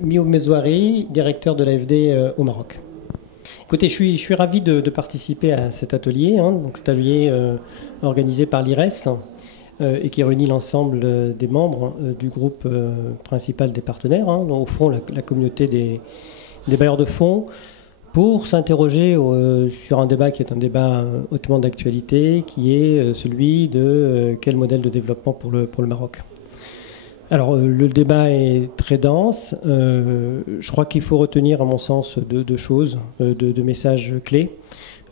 Mio Mezouari, directeur de l'AFD au Maroc. Écoutez, je suis ravi de participer à cet atelier, donc cet atelier organisé par l'IRES et qui réunit l'ensemble des membres du groupe principal des partenaires, donc au fond la communauté des bailleurs de fonds, pour s'interroger sur un débat qui est un débat hautement d'actualité, qui est celui de quel modèle de développement pour le Maroc. Alors, le débat est très dense. Je crois qu'il faut retenir, à mon sens, deux choses, deux messages clés.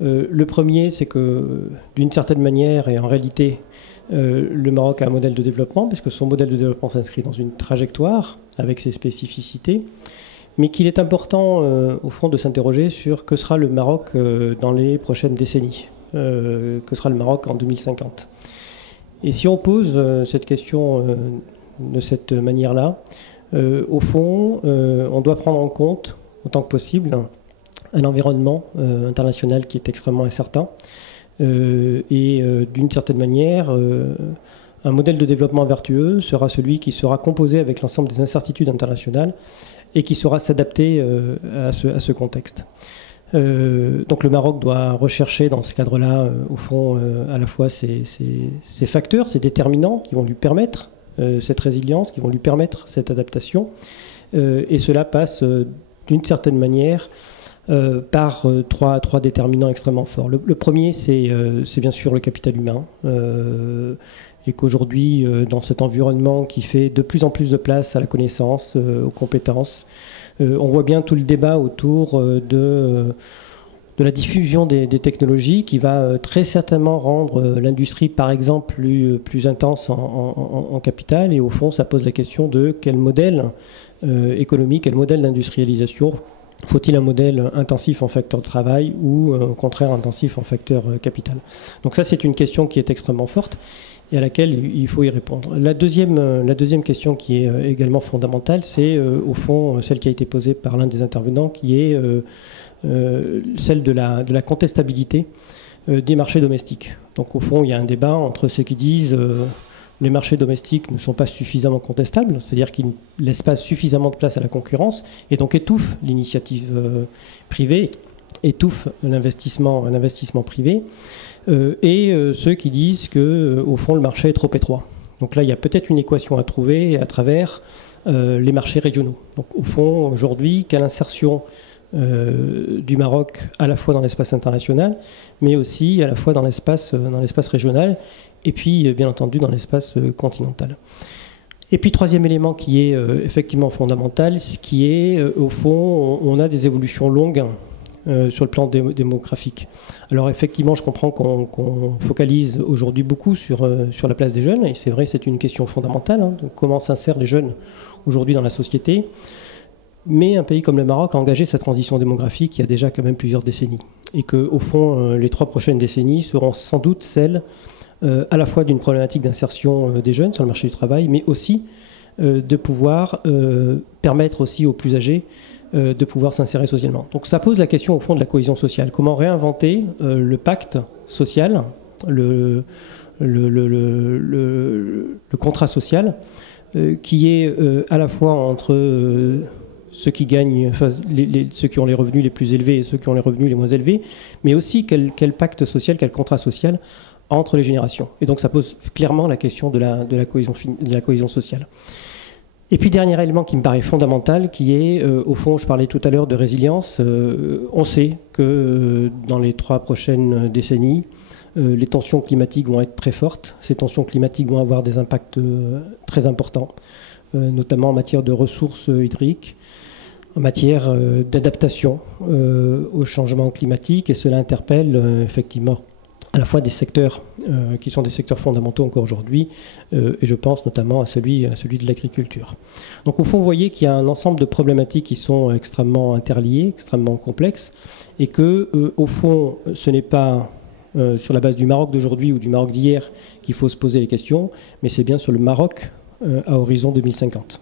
Le premier, c'est que, d'une certaine manière, et en réalité, le Maroc a un modèle de développement, puisque son modèle de développement s'inscrit dans une trajectoire, avec ses spécificités, mais qu'il est important, au fond, de s'interroger sur que sera le Maroc dans les prochaines décennies, que sera le Maroc en 2050. Et si on pose cette question de cette manière-là, au fond, on doit prendre en compte, autant que possible, un environnement international qui est extrêmement incertain, et d'une certaine manière, un modèle de développement vertueux sera celui qui sera composé avec l'ensemble des incertitudes internationales et qui saura s'adapter à ce contexte. Donc le Maroc doit rechercher dans ce cadre-là, au fond, à la fois ces facteurs, ces déterminants qui vont lui permettre cette résilience, qui vont lui permettre cette adaptation. Et cela passe d'une certaine manière par trois déterminants extrêmement forts. Le premier, c'est bien sûr le capital humain. Et qu'aujourd'hui, dans cet environnement qui fait de plus en plus de place à la connaissance, aux compétences, on voit bien tout le débat autour de la diffusion des technologies qui va très certainement rendre l'industrie, par exemple, plus intense en capital. Et au fond, ça pose la question de quel modèle économique, quel modèle d'industrialisation. Faut-il un modèle intensif en facteur de travail ou au contraire intensif en facteur capital? Donc ça, c'est une question qui est extrêmement forte et à laquelle il faut y répondre. La deuxième question qui est également fondamentale, c'est au fond celle qui a été posée par l'un des intervenants, qui est celle de la contestabilité des marchés domestiques. Donc au fond, il y a un débat entre ceux qui disent les marchés domestiques ne sont pas suffisamment contestables, c'est-à-dire qu'ils ne laissent pas suffisamment de place à la concurrence et donc étouffent l'initiative privée, étouffent l'investissement privé, et ceux qui disent que au fond le marché est trop étroit. Donc là, il y a peut-être une équation à trouver à travers les marchés régionaux. Donc au fond, aujourd'hui, quelle insertion du Maroc à la fois dans l'espace international, mais aussi à la fois dans l'espace régional, et puis bien entendu dans l'espace continental. Et puis troisième élément qui est effectivement fondamental, qui est au fond, on a des évolutions longues sur le plan démographique. Alors effectivement, je comprends qu'on focalise aujourd'hui beaucoup sur la place des jeunes, et c'est vrai, c'est une question fondamentale, donc comment s'insèrent les jeunes aujourd'hui dans la société. Mais un pays comme le Maroc a engagé sa transition démographique il y a déjà quand même plusieurs décennies. Et qu'au fond, les 3 prochaines décennies seront sans doute celles à la fois d'une problématique d'insertion des jeunes sur le marché du travail, mais aussi de pouvoir permettre aussi aux plus âgés de pouvoir s'insérer socialement. Donc ça pose la question au fond de la cohésion sociale. Comment réinventer le pacte social, le contrat social, qui est à la fois entre ceux qui gagnent, enfin, ceux qui ont les revenus les plus élevés et ceux qui ont les revenus les moins élevés, mais aussi quel pacte social, quel contrat social entre les générations. Et donc ça pose clairement la question de la cohésion sociale. Et puis dernier élément qui me paraît fondamental, qui est, au fond, je parlais tout à l'heure de résilience, on sait que dans les 3 prochaines décennies, les tensions climatiques vont être très fortes. Ces tensions climatiques vont avoir des impacts très importants, notamment en matière de ressources hydriques, en matière d'adaptation au changement climatique, et cela interpelle effectivement à la fois des secteurs qui sont des secteurs fondamentaux encore aujourd'hui, et je pense notamment à celui de l'agriculture. Donc au fond, vous voyez qu'il y a un ensemble de problématiques qui sont extrêmement interliées, extrêmement complexes, et que au fond, ce n'est pas sur la base du Maroc d'aujourd'hui ou du Maroc d'hier qu'il faut se poser les questions, mais c'est bien sur le Maroc à horizon 2050.